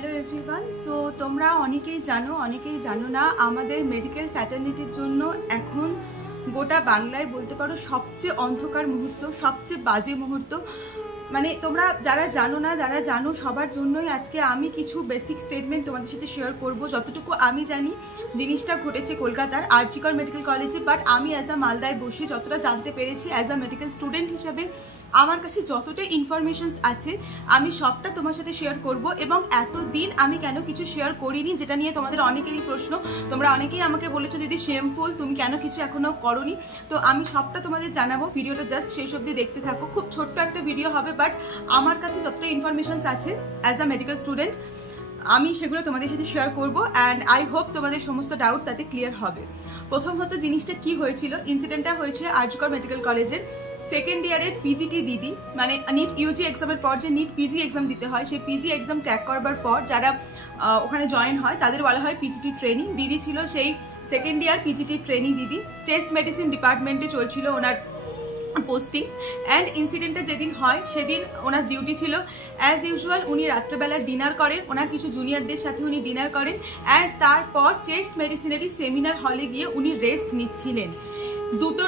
Hello everyone. So তোমরা অনেকেই জানো না আমাদের মেডিকেল ফ্যাটার্নিটির জন্য এখন গোটা বাংলায় বলতে পারো সবচেয়ে অন্ধকার মুহূর্ত, সবচেয়ে বাজে মুহূর্ত। মানে তোমরা যারা জানো সবার জন্যই আজকে আমি কিছু বেসিক স্টেটমেন্ট তোমাদের সাথে শেয়ার করব। যতটুকু আমি জানি জিনিসটা ঘটেছে কলকাতার আরজি কর মেডিকেল কলেজে, বাট আমি অ্যাজ আ মালদায় বসে যতটা জানতে পেরেছি অ্যাজ আ মেডিকেল স্টুডেন্ট হিসাবে আমার কাছে যতটা ইনফরমেশনস আছে আমি সবটা তোমার সাথে শেয়ার করব। এবং এতদিন আমি কেন কিছু শেয়ার করিনি, যেটা নিয়ে তোমাদের অনেকেরই প্রশ্ন। তোমরা অনেকেই আমাকে বলেছো দিদি শেমফুল, তুমি কেন কিছু এখনো করোনি। তো আমি সবটা তোমাদের জানাবো, ভিডিওটা জাস্ট শেষ অবধি দেখতে থাকো। খুব ছোট্ট একটা ভিডিও হবে, বাট আমার কাছে যতটা ইনফরমেশনস আছে অ্যাজ আ মেডিকেল স্টুডেন্ট আমি সেগুলো তোমাদের সাথে শেয়ার করব। অ্যান্ড আই হোপ তোমাদের সমস্ত ডাউট তাতে ক্লিয়ার হবে। প্রথমত জিনিসটা কি হয়েছিল, ইনসিডেন্টটা হয়েছে আরজি কর মেডিকেল কলেজের সেকেন্ড ইয়ারের পিজিটি দিদি, মানে নিট ইউজি এক্সামের পর যে নিট পিজি এক্সাম দিতে হয়, সেই পিজি এক্সাম ক্র্যাক করবার পর যারা ওখানে জয়েন হয় তাদের বলা হয় পিজিটি ট্রেনিং। দিদি ছিল সেই সেকেন্ড ইয়ার পিজিটি ট্রেনিং দিদি। চেস্ট মেডিসিন ডিপার্টমেন্টে চলছিল ওনার পোস্টিং। অ্যান্ড ইনসিডেন্টটা যেদিন হয় সেদিন ওনার ডিউটি ছিল অ্যাজ ইউজুয়াল উনি রাত্রেবেলা ডিনার করেন, ওনার কিছু জুনিয়রদের সাথে উনি ডিনার করেন। অ্যান্ড তারপর চেস্ট মেডিসিনারি সেমিনার হলে গিয়ে উনি রেস্ট নিচ্ছিলেন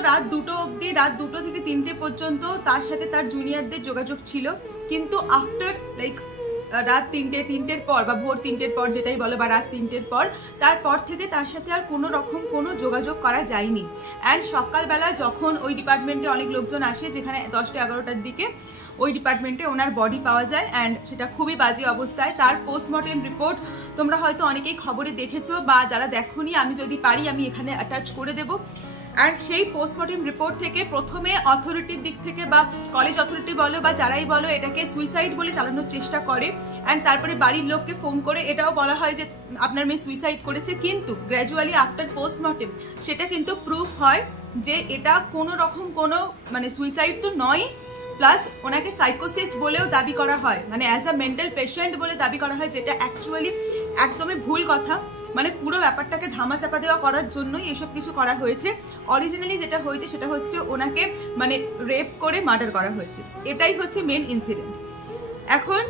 রাত দুটো অবধি, রাত 2টো থেকে 3টে পর্যন্ত তার সাথে তার জুনিয়রদের যোগাযোগ ছিল। কিন্তু আফটার লাইক রাত 3টের পর বা ভোর 3টের পর যেটাই বলো, বা রাত 3টের পর, তারপর থেকে তার সাথে আর কোনো রকম কোনো যোগাযোগ করা যায়নি। অ্যান্ড সকালবেলা যখন ওই ডিপার্টমেন্টে অনেক লোকজন আসে, যেখানে 10টা-11টার দিকে ওই ডিপার্টমেন্টে ওনার বডি পাওয়া যায়, অ্যান্ড সেটা খুবই বাজে অবস্থায়। তার পোস্টমর্টেম রিপোর্ট তোমরা হয়তো অনেকেই খবরে দেখেছো, বা যারা দেখোনি আমি যদি পারি আমি এখানে অ্যাটাচ করে দেবো। অ্যান্ড সেই পোস্টমর্টেম রিপোর্ট থেকে প্রথমে অথরিটির দিক থেকে বা কলেজ অথরিটি বলো বা যারাই বলো এটাকে সুইসাইড বলে চালানোর চেষ্টা করে। অ্যান্ড তারপরে বাড়ির লোককে ফোন করে এটাও বলা হয় যে আপনার মেয়ে সুইসাইড করেছে। কিন্তু গ্র্যাজুয়ালি আফটার পোস্টমর্টেম সেটা কিন্তু প্রুফ হয় যে এটা কোনো রকম কোনো মানে সুইসাইড তো নয়, প্লাস ওনাকে সাইকোসিস বলেও দাবি করা হয়, মানে অ্যাজ আ মেন্টাল পেশেন্ট বলে দাবি করা হয়, যেটা অ্যাকচুয়ালি একদমই ভুল কথা। মানে পুরো ব্যাপারটাকে ধামাচাপা দেওয়া করার জন্যই এসব কিছু করা হয়েছে। অরিজিনালি যেটা হয়েছে সেটা হচ্ছে ওনাকে মানে রেপ করে মার্ডার করা হয়েছে, এটাই হচ্ছে মেন ইনসিডেন্ট। এখন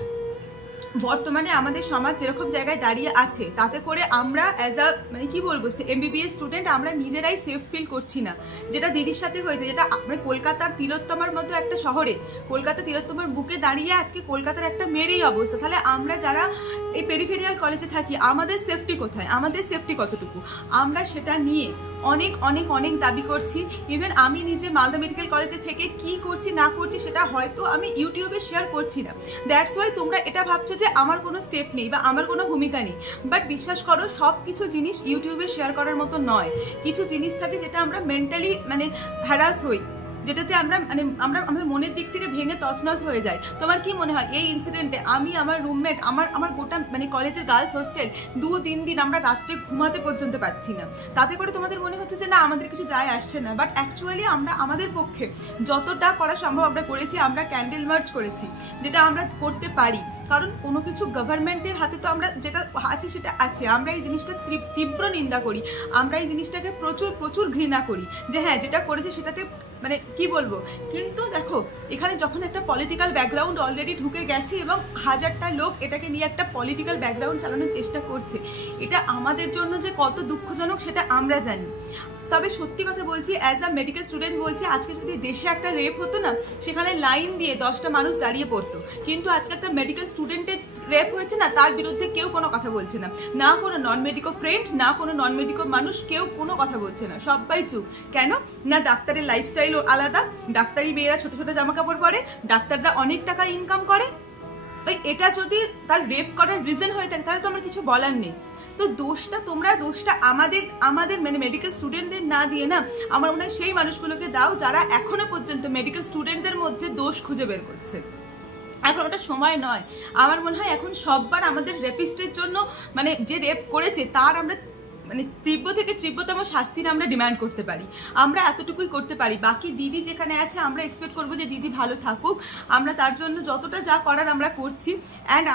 বর্তমানে আমাদের সমাজ যেরকম জায়গায় দাঁড়িয়ে আছে তাতে করে আমরা অ্যাজ আ মানে কি বলবো এমবিবিএস স্টুডেন্ট আমরা নিজেরাই সেফ ফিল করছি না। যেটা দিদির সাথে হয়েছে, যেটা মানে কলকাতার তিলোত্তমার মতো একটা শহরে, কলকাতা তিলোত্তমার বুকে দাঁড়িয়ে আজকে কলকাতার একটা মেয়েরই অবস্থা, তাহলে আমরা যারা এই পেরিফেরিয়াল কলেজে থাকি আমাদের সেফটি কোথায়, আমাদের সেফটি কতটুকু, আমরা সেটা নিয়ে অনেক অনেক অনেক দাবি করছি। ইভেন আমি নিজে মালদা মেডিকেল কলেজে থেকে কি করছি না করছি সেটা হয়তো আমি ইউটিউবে শেয়ার করছি না। দ্যাটস ওয়াই তোমরা এটা ভাবছো যে আমার কোনো স্টেপ নেই বা আমার কোনো ভূমিকা নেই। বাট বিশ্বাস করো সব কিছু জিনিস ইউটিউবে শেয়ার করার মতো নয়। কিছু জিনিস থাকে যেটা আমরা মেন্টালি মানে হ্যারাস হই, যেটাতে আমরা মানে আমাদের মনের দিক থেকে ভেঙে তছনছ হয়ে যায়। তোমার কি মনে হয় এই ইনসিডেন্টে আমি, আমার রুমমেট, আমার গোটা মানে কলেজের গার্লস হোস্টেল 2-3 দিন আমরা রাত্রে ঘুমাতে পর্যন্ত পাচ্ছি না, তাতে করে তোমাদের মনে হচ্ছে যে না আমাদের কিছু যায় আসছে না। বাট অ্যাকচুয়ালি আমরা আমাদের পক্ষে যতটা করা সম্ভব আমরা করেছি। আমরা ক্যান্ডেল মার্চ করেছি, যেটা আমরা করতে পারি, কারণ কোনো কিছু গভর্নমেন্টের হাতে তো আমরা যেটা আছে সেটা আছে। আমরা এই জিনিসটা তীব্র নিন্দা করি, আমরা এই জিনিসটাকে প্রচুর প্রচুর ঘৃণা করি যে হ্যাঁ যেটা করেছে সেটাতে মানে কি বলবো। কিন্তু দেখো এখানে যখন একটা পলিটিক্যাল ব্যাকগ্রাউন্ড অলরেডি ঢুকে গেছে এবং হাজারটা লোক এটাকে নিয়ে একটা পলিটিক্যাল ব্যাকগ্রাউন্ড চালানোর চেষ্টা করছে, এটা আমাদের জন্য যে কত দুঃখজনক সেটা আমরা জানি। তবে সত্যি কথা বলছি, অ্যাজ আ মেডিকেল স্টুডেন্ট বলছি, আজকে যদি দেশে একটা রেপ হতো না সেখানে লাইন দিয়ে 10টা মানুষ দাঁড়িয়ে পড়তো। কিন্তু আজকে একটা মেডিকেল স্টুডেন্টের রেপ হয়েছে না, তার বিরুদ্ধে কেউ কোনো কথা বলছে না, না কোনো নন মেডিকো ফ্রেন্ড, না কোনো নন মেডিকো মানুষ, কেউ কোনো কথা বলছে না, সবাই চুপ। কেন না, ডাক্তারের লাইফস্টাইল আলাদা, ডাক্তারি মেয়েরা ছোট ছোট জামা কাপড় পরে, ডাক্তাররা অনেক টাকা ইনকাম করে। এটা যদি তার রেপ করার রিজন হয়ে থাকে তাহলে তো আমার কিছু বলার নেই। তো দোষটা আমাদের মানে মেডিকেল স্টুডেন্টদের না দিয়ে না আমার মনে হয় সেই মানুষগুলোকে দাও যারা এখনো পর্যন্ত মেডিকেল স্টুডেন্টদের মধ্যে দোষ খুঁজে বের করছে। এখন ওটা সময় নয়। আমার মনে হয় এখন সববার আমাদের রেপিস্টের জন্য মানে যে রেপ করেছে তার আমরা মানে তীব্র থেকে তীব্রতম শাস্তির আমরা ডিমান্ড করতে পারি, আমরা এতটুকুই করতে পারি। বাকি দিদি যেখানে আছে আমরা এক্সপেক্ট করবো যে দিদি ভালো থাকুক, আমরা তার জন্য যতটা যা করার আমরা করছি। অ্যান্ড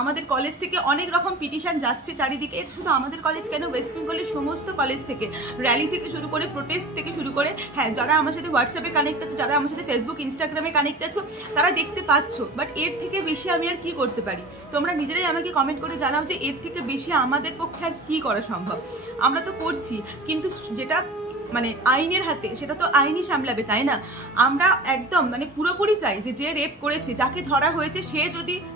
আমাদের কলেজ থেকে অনেক রকম পিটিশন যাচ্ছে চারিদিকে, এটা শুধু আমাদের কলেজ কেন, ওয়েস্ট বেঙ্গলের সমস্ত কলেজ থেকে, র্যালি থেকে শুরু করে, প্রোটেস্ট থেকে শুরু করে, হ্যাঁ যারা আমার সাথে হোয়াটসঅ্যাপে কানেক্ট আছে, যারা আমার সাথে ফেসবুক ইনস্টাগ্রামে কানেক্ট আছো, তারা দেখতে পাচ্ছ। বাট এর থেকে বেশি আমি আর কি করতে পারি? তোমরা নিজেরাই আমাকে কমেন্ট করে জানাও যে এর থেকে বেশি আমাদের পক্ষে আর কি করা সম্ভব। আমরা তো করছি, কিন্তু যেটা মানে আইনের হাতে সেটা তো আইনই সামলাবে, তাই না? আমরা একদম মানে পুরোপুরি চাই যে রেপ করেছে, যাকে ধরা হয়েছে,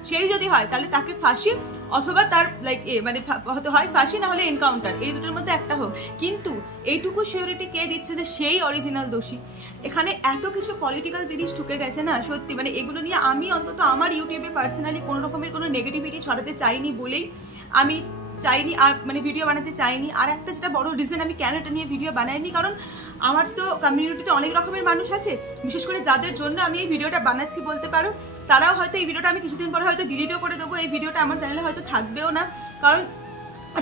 সেই যদি হয় তাহলে তাকে ফাঁসি, অথবা তার লাইক মানে হতে হয় ফাঁসি, না হলে এনকাউন্টার, এই দুটোর মধ্যে একটা হোক। কিন্তু এইটুকু সিওরিটি কে দিচ্ছে যে সেই অরিজিনাল দোষী? এখানে এত কিছু পলিটিক্যাল জিনিস ঢুকে গেছে না, সত্যি মানে এগুলো নিয়ে আমি অন্তত আমার ইউটিউবে পার্সোনালি কোনো রকমের কোনো নেগেটিভিটি ছড়াতে চাইনি বলেই আমি চাইনি আর মানে ভিডিও বানাতে চাইনি। আর একটা যেটা বড় রিজন আমি কেন এটা নিয়ে ভিডিও বানাইনি, কারণ আমার তো কমিউনিটিতে অনেক রকমের মানুষ আছে, বিশেষ করে যাদের জন্য আমি এই ভিডিওটা বানাচ্ছি বলতে পারো, তারাও হয়তো এই ভিডিওটা আমি কিছুদিন পরে হয়তো ডিলিটও করে দেবো, এই ভিডিওটা আমার চ্যানেলে হয়তো থাকবেও না, কারণ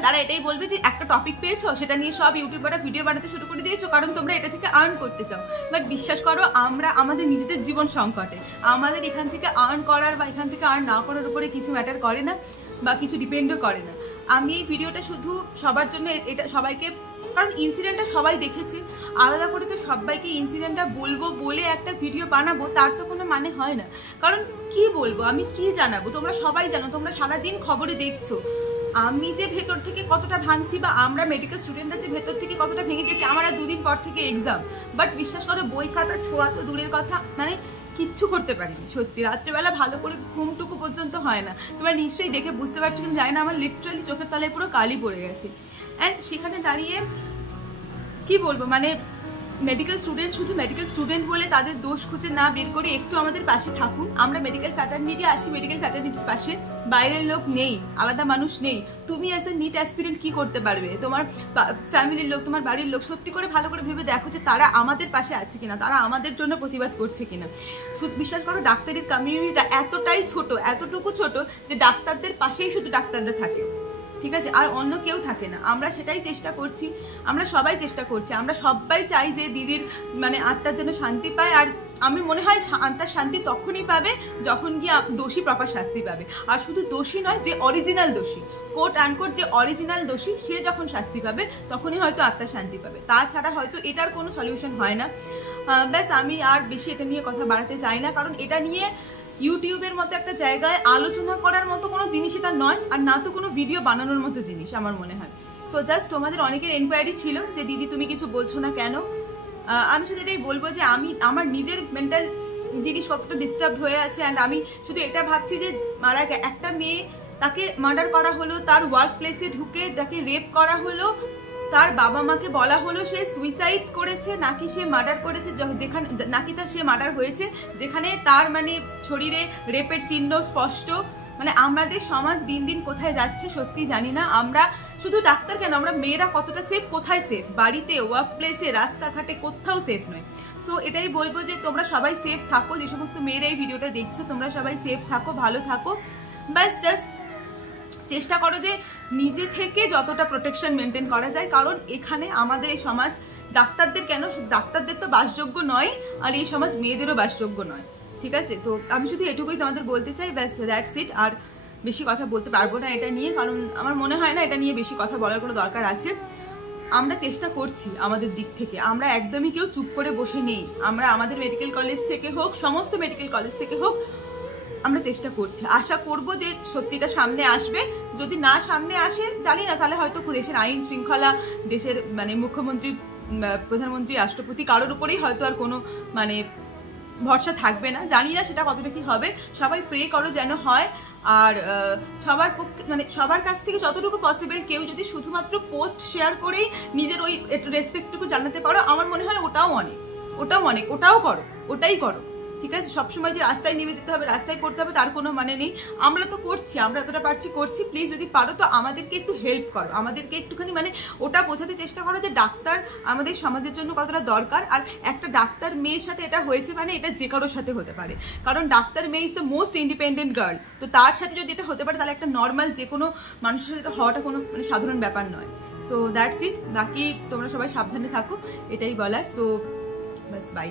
তারা এটাই বলবে যে একটা টপিক পেয়েছো, সেটা নিয়ে সব ইউটিউবাররা ভিডিও বানাতে শুরু করে দিয়েছো, কারণ তোমরা এটা থেকে আর্ন করতে চাও। বাট বিশ্বাস করো, আমরা আমাদের নিজেদের জীবন সংকটে, আমাদের এখান থেকে আর্ন করার বা এখান থেকে আর্ন না করার উপরে কিছু ম্যাটার করে না বা কিছু ডিপেন্ডও করে না। আমি এই ভিডিওটা শুধু সবার জন্য, এটা সবাইকে, কারণ ইনসিডেন্টটা সবাই দেখেছে, আলাদা করে তো সবাইকে ইনসিডেন্টটা বলবো বলে একটা ভিডিও বানাবো তার তো কোনো মানে হয় না। কারণ কি বলবো, আমি কি জানাবো? তোমরা সবাই জানো, তোমরা সারাদিন খবরে দেখছো আমি যে ভেতর থেকে কতটা ভাঙছি, বা আমরা মেডিকেল স্টুডেন্টরা যে ভেতর থেকে কতটা ভেঙে গেছি। আমার আর 2 দিন পর থেকে এক্সাম, বাট বিশ্বাস করো বই খাতা ছোঁয়া তো দূরের কথা, মানে কিচ্ছু করতে পারিনি সত্যি। রাত্রেবেলা ভালো করে ঘুমটুকু পর্যন্ত হয় না। তোমরা নিশ্চয়ই দেখে বুঝতে পারছো কিনা জানি না, আমার লিটারালি চোখের তলায় পুরো কালি পড়ে গেছে। অ্যান্ড সেখানে দাঁড়িয়ে কি বলবো, মানে মেডিকেল স্টুডেন্ট শুধু মেডিকেল স্টুডেন্ট বলে তাদের দোষ খুঁজে না বের করে একটু আমাদের পাশে থাকুন। আমরা মেডিকেল ফ্র্যাটার্নিটি আছি, মেডিকেল ফ্র্যাটার্নিটির পাশে, বাইরের লোক নেই, আলাদা মানুষ নেই। তুমি অ্যাজ এ নিট অ্যাসপিরেন্ট কি করতে পারবে? তোমার ফ্যামিলির লোক, তোমার বাড়ির লোক সত্যি করে ভালো করে ভেবে দেখো যে তারা আমাদের পাশে আছে কিনা, তারা আমাদের জন্য প্রতিবাদ করছে কিনা। বিশ্বাস করো, ডাক্তারের কমিউনিটিটা এতটাই ছোট, এতটুকু ছোট যে ডাক্তারদের পাশেই শুধু ডাক্তাররা থাকে, ঠিক আছে, আর অন্য কেউ থাকে না। আমরা সেটাই চেষ্টা করছি, আমরা সবাই চেষ্টা করছি, আমরা সবাই চাই যে দিদির মানে আত্মার যেন শান্তি পায়। আর আমি মনে হয় আত্মার শান্তি তখনই পাবে যখন গিয়ে দোষী প্রপার শাস্তি পাবে। আর শুধু দোষী নয়, যে অরিজিনাল দোষী, কোট আনকোট যে অরিজিনাল দোষী, সে যখন শাস্তি পাবে তখনই হয়তো আত্মার শান্তি পাবে। তাছাড়া হয়তো এটার কোনো সলিউশন হয় না। ব্যাস, আমি আর বেশি এটা নিয়ে কথা বাড়াতে চাই না, কারণ এটা নিয়ে ইউটিউবের মতো একটা জায়গায় আলোচনা করার মতো কোনো জিনিস এটা নয়, আর না তো কোনো ভিডিও বানানোর মতো জিনিস আমার মনে হয়। সো জাস্ট তোমাদের অনেকের এনকোয়ারি ছিল যে দিদি তুমি কিছু বলছো না কেন। আমি শুধু এটাই বলবো যে আমি আমার নিজের মেন্টাল জিনিস কতটা ডিস্টার্ব হয়ে আছে। অ্যান্ড আমি শুধু এটা ভাবছি যে একটা মেয়ে, তাকে মার্ডার করা হলো, তার ওয়ার্ক প্লেসে ঢুকে তাকে রেপ করা হলো, তার বাবা মাকে বলা হলো সে সুইসাইড করেছে নাকি সে মার্ডার করেছে, যেখানে নাকি তার সে মার্ডার হয়েছে, যেখানে তার মানে শরীরে রেপের চিহ্ন স্পষ্ট। মানে আমাদের সমাজ দিন দিন কোথায় যাচ্ছে সত্যি জানি না। আমরা শুধু ডাক্তার কেন, আমরা মেয়েরা কতটা সেফ, কোথায় সেফ? বাড়িতে, ওয়ার্ক প্লেসে, রাস্তাঘাটে, কোথাও সেফ নয়। সো এটাই বলবো যে তোমরা সবাই সেফ থাকো, যে সমস্ত মেয়েরা এই ভিডিওটা দেখছো তোমরা সবাই সেফ থাকো, ভালো থাকো। ব্যাস জাস্ট চেষ্টা করো যে নিজে থেকে যতটা প্রোটেকশন মেনটেন করা যায়, কারণ এখানে আমাদের এই সমাজ ডাক্তারদের কেন, ডাক্তারদের তো বাসযোগ্য নয়, আর এই সমাজ মেয়েদেরও বাসযোগ্য নয়, ঠিক আছে? তো আমি শুধু এটুকুই তোমাদের বলতে চাই, ব্যাস দ্যাটস ইট। আর বেশি কথা বলতে পারবো না এটা নিয়ে, কারণ আমার মনে হয় না এটা নিয়ে বেশি কথা বলার কোনো দরকার আছে। আমরা চেষ্টা করছি আমাদের দিক থেকে, আমরা একদমই কেউ চুপ করে বসে নেই। আমরা আমাদের মেডিকেল কলেজ থেকে হোক, সমস্ত মেডিকেল কলেজ থেকে হোক, আমরা চেষ্টা করছি। আশা করব যে সত্যিটা সামনে আসবে। যদি না সামনে আসে জানি না, তাহলে হয়তো দেশের আইন শৃঙ্খলা, দেশের মানে মুখ্যমন্ত্রী, প্রধানমন্ত্রী, রাষ্ট্রপতি, কারোর উপরেই হয়তো আর কোনো মানে ভরসা থাকবে না। জানি না সেটা কতটা কি হবে। সবাই প্রে করো যেন হয়। আর সবার পক্ষে মানে সবার কাছ থেকে যতটুকু পসিবল কেউ যদি শুধুমাত্র পোস্ট শেয়ার করেই নিজের ওই রেসপেক্টটুকু জানাতে পারো, আমার মনে হয় ওটাও অনেক, ওটাও করো, ওটাই করো, ঠিক আছে? সবসময় যে রাস্তায় নেমে যেতে হবে, রাস্তায় পড়তে হবে, তার কোনো মানে নেই। আমরা তো করছি, আমরা এতটা পারছি করছি। প্লিজ যদি পারো তো আমাদেরকে একটু হেল্প করো, আমাদেরকে একটুখানি মানে ওটা বোঝাতে চেষ্টা করো যে ডাক্তার আমাদের সমাজের জন্য কতটা দরকার। আর একটা ডাক্তার মেয়ের সাথে এটা হয়েছে মানে এটা যে কারোর সাথে হতে পারে, কারণ ডাক্তার মেয়ে is the most independent girl. তো তার সাথে যদি এটা হতে পারে, তাহলে একটা নর্মাল যে কোনো মানুষের সাথে এটা হওয়াটা কোনো মানে সাধারণ ব্যাপার নয়। So that's it. বাকি তোমরা সবাই সাবধানে থাকো, এটাই বলার। সো বাস, বাই।